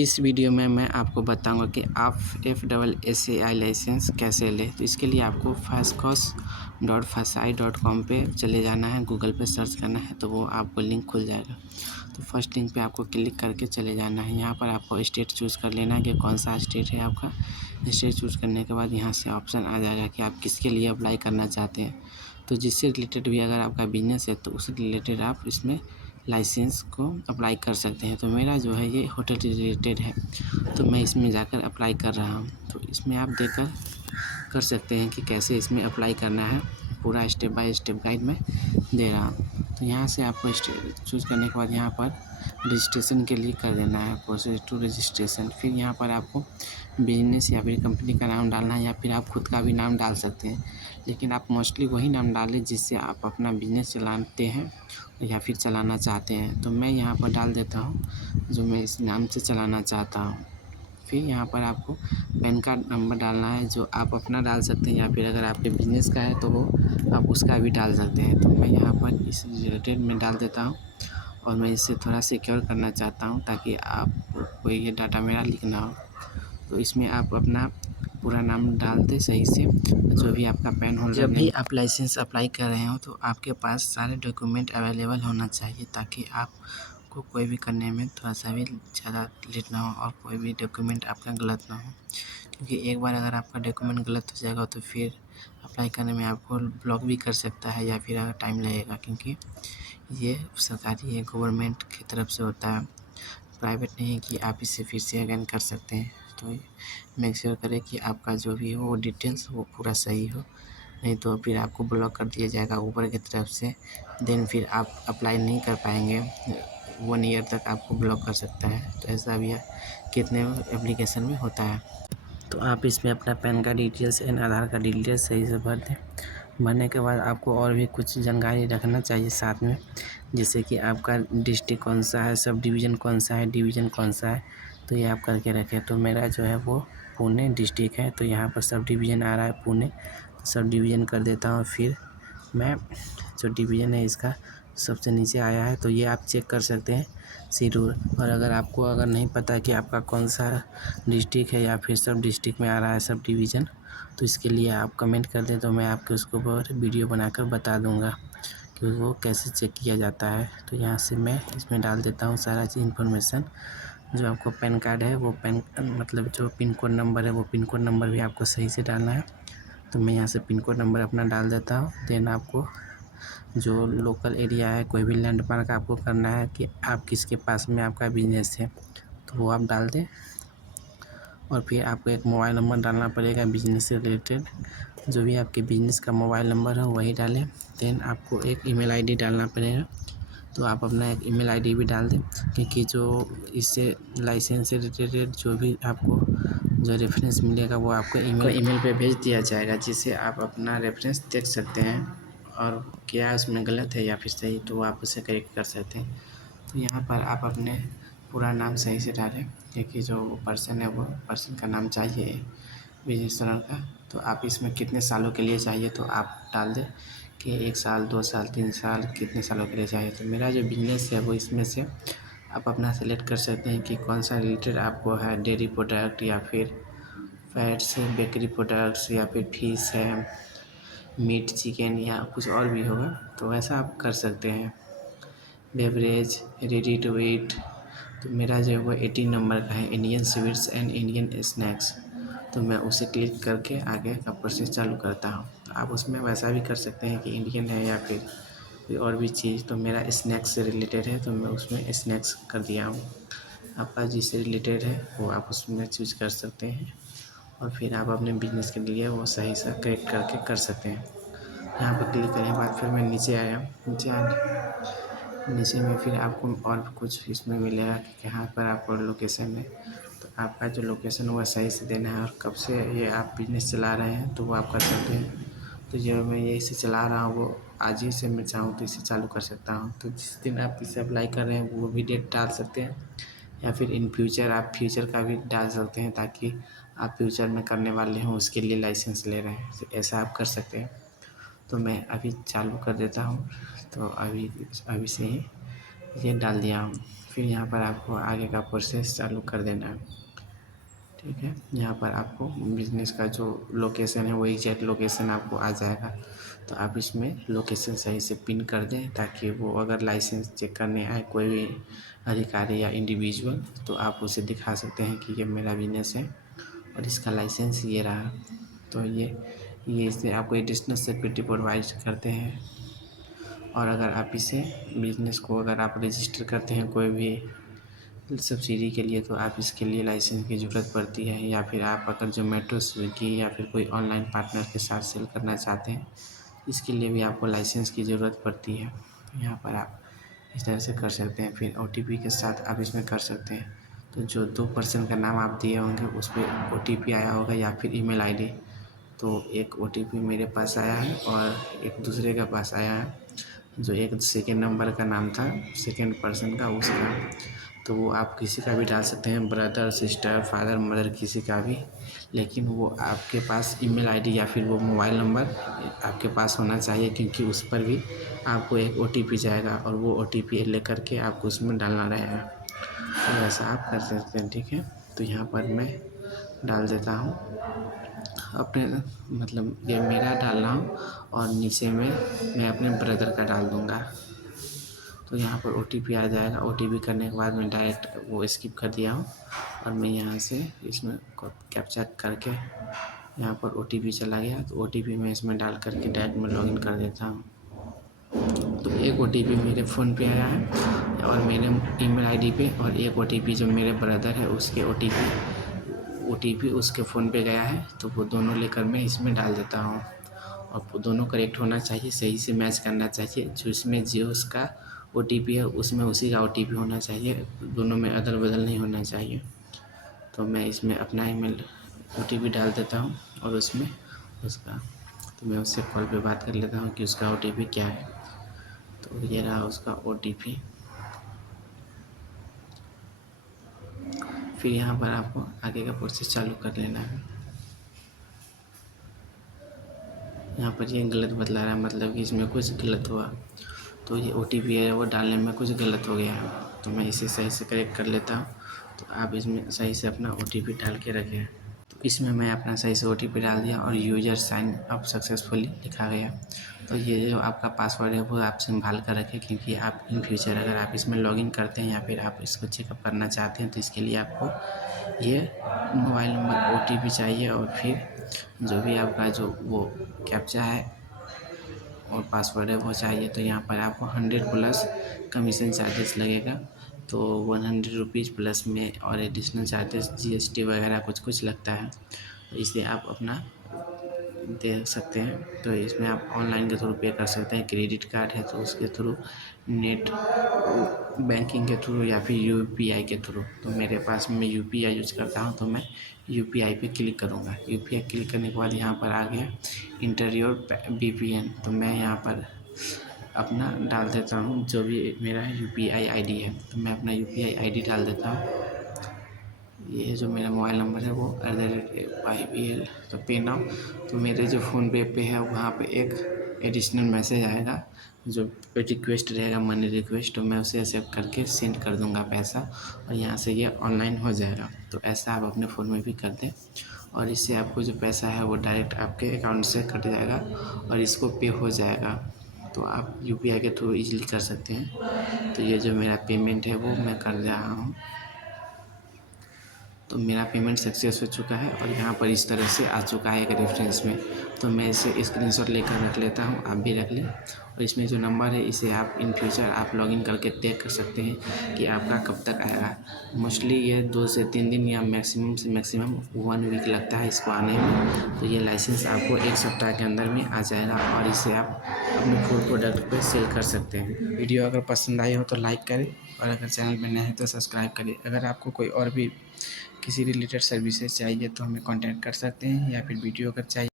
इस वीडियो में मैं आपको बताऊंगा कि आप FSSAI लाइसेंस कैसे लें। तो इसके लिए आपको fastcourse.fasai.com पे चले जाना है, गूगल पे सर्च करना है तो वो आपको लिंक खुल जाएगा। तो फर्स्ट लिंक पे आपको क्लिक करके चले जाना है। यहाँ पर आपको स्टेट चूज़ कर लेना है कि कौन सा स्टेट है आपका। स्टेट चूज़ करने के बाद यहाँ से ऑप्शन आ जाएगा कि आप किसके लिए अप्लाई करना चाहते हैं। तो जिससे रिलेटेड भी अगर आपका बिजनेस है तो उससे रिलेटेड आप इसमें लाइसेंस को अप्लाई कर सकते हैं। तो मेरा जो है ये होटल रिलेटेड है, तो मैं इसमें जाकर अप्लाई कर रहा हूँ। तो इसमें आप देखकर कर सकते हैं कि कैसे इसमें अप्लाई करना है, पूरा स्टेप बाय स्टेप गाइड मैं दे रहा हूँ। तो यहाँ से आपको चूज़ करने के बाद यहाँ पर रजिस्ट्रेशन के लिए कर देना है, प्रोसेस टू रजिस्ट्रेशन। फिर यहाँ पर आपको बिजनेस या फिर कंपनी का नाम डालना है, या फिर आप खुद का भी नाम डाल सकते हैं, लेकिन आप मोस्टली वही नाम डालें जिससे आप अपना बिजनेस चलाते हैं या फिर चलाना चाहते हैं। तो मैं यहाँ पर डाल देता हूँ जो मैं इस नाम से चलाना चाहता हूँ। फिर यहाँ पर आपको पैन कार्ड नंबर डालना है, जो आप अपना डाल सकते हैं या फिर अगर आपके बिजनेस का है तो वो आप उसका भी डाल सकते हैं। तो मैं यहाँ पर इस रिलेटेड में डाल देता हूँ और मैं इसे थोड़ा सिक्योर करना चाहता हूँ ताकि आप कोई ये डाटा मेरा लीक ना हो। तो इसमें आप अपना पूरा नाम डाल दें सही से, जो भी आपका पैन होल्डर। जब भी आप लाइसेंस अप्लाई कर रहे हो तो आपके पास सारे डॉक्यूमेंट अवेलेबल होना चाहिए ताकि आपको कोई भी करने में थोड़ा सा भी ज़्यादा लेट ना हो और कोई भी डॉक्यूमेंट आपका गलत ना हो। क्योंकि एक बार अगर आपका डॉक्यूमेंट गलत हो जाएगा तो फिर अप्लाई करने में आपको ब्लॉक भी कर सकता है या फिर अगर टाइम लगेगा, क्योंकि ये सरकारी है, गवर्नमेंट की तरफ से होता है, प्राइवेट नहीं है कि आप इसे फिर से अगेन कर सकते हैं। तो मेक श्योर करें कि आपका जो भी हो वो डिटेल्स वो पूरा सही हो, नहीं तो फिर आपको ब्लॉक कर दिया जाएगा ऊपर की तरफ से। देन फिर आप अप्लाई नहीं कर पाएंगे, 1 ईयर तक आपको ब्लॉक कर सकता है। तो ऐसा भी है, कितने एप्लीकेशन में होता है। तो आप इसमें अपना pan card details and Aadhaar card details सही से भर दें। भरने के बाद आपको और भी कुछ जानकारी रखना चाहिए साथ में, जैसे कि आपका डिस्ट्रिक्ट कौन सा है, सब डिवीज़न कौन सा है, डिवीज़न कौन सा है, तो ये आप करके रखें। तो मेरा जो है वो पुणे डिस्ट्रिक्ट है, तो यहाँ पर सब डिवीज़न आ रहा है पुणे, तो सब डिवीज़न कर देता हूँ। फिर मैं जो डिवीज़न है इसका सबसे नीचे आया है, तो ये आप चेक कर सकते हैं शिड्यूल। और अगर आपको नहीं पता कि आपका कौन सा डिस्ट्रिक्ट है या फिर सब डिस्ट्रिक्ट में आ रहा है सब डिवीज़न, तो इसके लिए आप कमेंट कर दें तो मैं आपको उसके ऊपर वीडियो बनाकर बता दूंगा कि वो कैसे चेक किया जाता है। तो यहाँ से मैं इसमें डाल देता हूँ सारा चीज़ इन्फॉर्मेशन। जो आपको पैन कार्ड है वो मतलब जो पिन कोड नंबर है वो पिन कोड नंबर भी आपको सही से डालना है। तो मैं यहाँ से पिन कोड नंबर अपना डाल देता हूँ। देन आपको जो लोकल एरिया है, कोई भी लैंडमार्क आपको करना है कि आप किसके पास में आपका बिजनेस है, तो वो आप डाल दें। और फिर आपको एक मोबाइल नंबर डालना पड़ेगा बिजनेस से रिलेटेड, जो भी आपके बिजनेस का मोबाइल नंबर है वही डालें। देन आपको एक ईमेल आईडी डालना पड़ेगा, तो आप अपना एक ईमेल आईडी भी डाल दें, क्योंकि जो इससे लाइसेंस से रिलेटेड जो भी आपको जो रेफरेंस मिलेगा वो आपको ईमेल पे भेज दिया जाएगा, जिससे आप अपना रेफरेंस देख सकते हैं और क्या उसमें गलत है या फिर सही, तो आप उसे करेक्ट कर सकते हैं। तो यहाँ पर आप अपने पूरा नाम सही से डालें, क्योंकि जो पर्सन है वो पर्सन का नाम चाहिए बिजनेस ओनर का। तो आप इसमें कितने सालों के लिए चाहिए तो आप डाल दें कि 1 साल, 2 साल, 3 साल, कितने सालों के लिए चाहिए। तो मेरा जो बिजनेस है वो इसमें से आप अपना सेलेक्ट कर सकते हैं कि कौन सा रिलेटेड आपको है, डेयरी प्रोडक्ट या फिर फैट्स, बेकरी प्रोडक्ट्स या फिर फिश है, मीट, चिकन या कुछ और भी होगा, तो ऐसा आप कर सकते हैं। बेवरेज, रेडी टू ईट, तो मेरा जो है वो 18 नंबर का है, Indian sweets and Indian snacks. तो मैं उसे क्लिक करके आगे का प्रोसेस चालू करता हूँ। तो आप उसमें वैसा भी कर सकते हैं कि इंडियन है या फिर कोई और भी चीज़। तो मेरा स्नैक्स से रिलेटेड है तो मैं उसमें स्नैक्स कर दिया हूँ। आपका जिससे रिलेटेड है वो आप उसमें चूज़ कर सकते हैं और फिर आप अपने बिजनेस के लिए वो सही से करेक्ट करके कर सकते हैं। यहाँ पर क्लिक करने के बाद फिर मैं नीचे आया। नीचे में फिर आपको और कुछ इसमें मिलेगा कि कहाँ पर आपको लोकेशन है। तो आपका जो लोकेशन हुआ सही से देना है और कब से ये आप बिजनेस चला रहे हैं तो वो आप कर सकते हैं। तो जो मैं यही से चला रहा हूँ वो आज ही से मैं चाहूँ तो इसे चालू कर सकता हूँ। तो जिस दिन आप इसे अप्लाई कर रहे हैं वो भी डेट डाल सकते हैं, या फिर इन फ्यूचर आप फ्यूचर का भी डाल सकते हैं ताकि आप फ्यूचर में करने वाले हों उसके लिए लाइसेंस ले रहे हैं, तो ऐसा आप कर सकते हैं। तो मैं अभी चालू कर देता हूँ। तो अभी से ही ये डाल दिया हूँ। फिर यहाँ पर आपको आगे का प्रोसेस चालू कर देना है। ठीक है, यहाँ पर आपको बिज़नेस का जो लोकेशन है वो एग्जैक्ट लोकेशन आपको आ जाएगा। तो आप इसमें लोकेशन सही से पिन कर दें, ताकि वो अगर लाइसेंस चेक करने आए कोई भी अधिकारी या इंडिविजुअल, तो आप उसे दिखा सकते हैं कि ये मेरा बिज़नेस है और इसका लाइसेंस ये रहा। तो ये इससे आपको एडिशनल सिक्योरिटी प्रोवाइड करते हैं। और अगर आप इसे बिज़नेस को अगर आप रजिस्टर करते हैं कोई भी सब्सिडी के लिए, तो आप इसके लिए लाइसेंस की ज़रूरत पड़ती है। या फिर आप अगर ज़ोमैटो, स्विगी या फिर कोई ऑनलाइन पार्टनर के साथ सेल करना चाहते हैं, इसके लिए भी आपको लाइसेंस की ज़रूरत पड़ती है। यहाँ पर आप इस तरह से कर सकते हैं। फिर ओटीपी के साथ आप इसमें कर सकते हैं। तो जो 2 पर्सन का नाम आप दिए होंगे उस पर ओटीपी आया होगा या फिर ईमेल आईडी। तो एक ओटीपी मेरे पास आया है और एक दूसरे के पास आया है। जो एक सेकेंड नंबर का नाम था सेकेंड पर्सन का, उसका तो वो आप किसी का भी डाल सकते हैं, ब्रदर, सिस्टर, फादर, मदर, किसी का भी। लेकिन वो आपके पास ईमेल आईडी या फिर वो मोबाइल नंबर आपके पास होना चाहिए, क्योंकि उस पर भी आपको एक ओटीपी जाएगा और वो ओटीपी लेकर के आपको उसमें डालना रहेगा। तो ऐसा आप कर सकते हैं। ठीक है, तो यहाँ पर मैं डाल देता हूँ अपने, मतलब ये मेरा डाल रहा हूँ और नीचे में मैं अपने ब्रदर का डाल दूँगा। तो यहाँ पर ओटीपी आ जाएगा। ओटीपी करने के बाद मैं डायरेक्ट वो स्किप कर दिया हूँ और मैं यहाँ से इसमें कैप्चा करके यहाँ पर ओटीपी चला गया। तो ओटीपी मैं इसमें डाल करके डायरेक्ट मैं लॉगिन कर देता हूँ। तो एक ओटीपी मेरे फ़ोन पे आया है और मेरे ईमेल आईडी पे, और एक ओटीपी जो मेरे ब्रदर है उसके ओटीपी उसके फ़ोन पे गया है। तो वो दोनों लेकर मैं इसमें डाल देता हूँ और दोनों करेक्ट होना चाहिए, सही से मैच करना चाहिए। जो इसमें उसका ओटीपी है उसमें उसी का ओटीपी होना चाहिए, दोनों में अदल बदल नहीं होना चाहिए। तो मैं इसमें अपना ईमेल ओटीपी डाल देता हूँ और उसमें उसका, तो मैं उससे कॉल पे बात कर लेता हूँ कि उसका ओटीपी क्या है। तो ये रहा उसका ओटीपी। फिर यहाँ पर आपको आगे का प्रोसेस चालू कर लेना है। यहाँ पर ये गलत बतला रहा है, मतलब कि इसमें कुछ गलत हुआ। तो ये ओटीपी है वो डालने में कुछ गलत हो गया है, तो मैं इसे सही से करेक्ट कर लेता हूँ। तो आप इसमें सही से अपना ओटीपी डाल के रखें। तो इसमें मैं अपना सही से ओटीपी डाल दिया और यूज़र साइन अप सक्सेसफुली लिखा गया। तो ये जो आपका पासवर्ड है वो आप संभाल कर रखें, क्योंकि आप इन फ्यूचर अगर आप इसमें लॉगिन करते हैं या फिर आप इसको चेकअप करना चाहते हैं, तो इसके लिए आपको ये मोबाइल नंबर ओटीपी चाहिए और फिर जो भी आपका जो वो कैप्चा है और पासवर्ड है वो चाहिए। तो यहाँ पर आपको 100 प्लस कमीशन चार्जेस लगेगा, तो 100 रुपीज़ प्लस में और एडिशनल चार्जेस जीएसटी वगैरह कुछ लगता है। तो इसे आप अपना दे सकते हैं। तो इसमें आप ऑनलाइन के थ्रू पे कर सकते हैं। क्रेडिट कार्ड है तो उसके थ्रू, नेट बैंकिंग के थ्रू या फिर यूपीआई के थ्रू। तो मेरे पास मैं यूपीआई यूज़ करता हूँ, तो मैं यूपीआई पे क्लिक करूँगा। यूपीआई क्लिक करने के बाद यहाँ पर आ गया इंटर योर वीपीएन। तो मैं यहाँ पर अपना डाल देता हूँ जो भी मेरा यूपीआई आईडी है। तो मैं अपना यूपीआई आईडी डाल देता हूँ। ये जो मेरा मोबाइल नंबर है वो @YBL तो पे नाउ। तो मेरे जो फ़ोनपे पे है वहाँ पे एक एडिशनल मैसेज आएगा जो रिक्वेस्ट रहेगा, मनी रिक्वेस्ट। तो मैं उसे एक्सेप्ट करके सेंड कर दूँगा पैसा और यहाँ से ये ऑनलाइन हो जाएगा। तो ऐसा आप अपने फ़ोन में भी कर दें और इससे आपको जो पैसा है वो डायरेक्ट आपके अकाउंट से कट जाएगा और इसको पे हो जाएगा। तो आप यूपीआई के थ्रू ईज़िली कर सकते हैं। तो ये जो मेरा पेमेंट है वो मैं कर रहा हूँ। तो मेरा पेमेंट सक्सेस हो चुका है और यहाँ पर इस तरह से आ चुका है एक रेफरेंस में। तो मैं इसे स्क्रीनशॉट लेकर रख लेता हूँ, आप भी रख लें। और इसमें जो नंबर है इसे आप इन फ्यूचर आप लॉगिन करके चेक कर सकते हैं कि आपका कब तक आएगा। मोस्टली ये 2 से 3 दिन या मैक्सिमम से मैक्सिमम 1 वीक लगता है इसको आने में। तो ये लाइसेंस आपको 1 सप्ताह के अंदर में आ जाएगा और इसे आप अपने फूड प्रोडक्ट पे सेल कर सकते हैं। वीडियो अगर पसंद आई हो तो लाइक करें और अगर चैनल में नए हैं तो सब्सक्राइब करें। अगर आपको कोई और भी किसी रिलेटेड सर्विसेज चाहिए तो हमें कांटेक्ट कर सकते हैं, या फिर वीडियो अगर चाहिए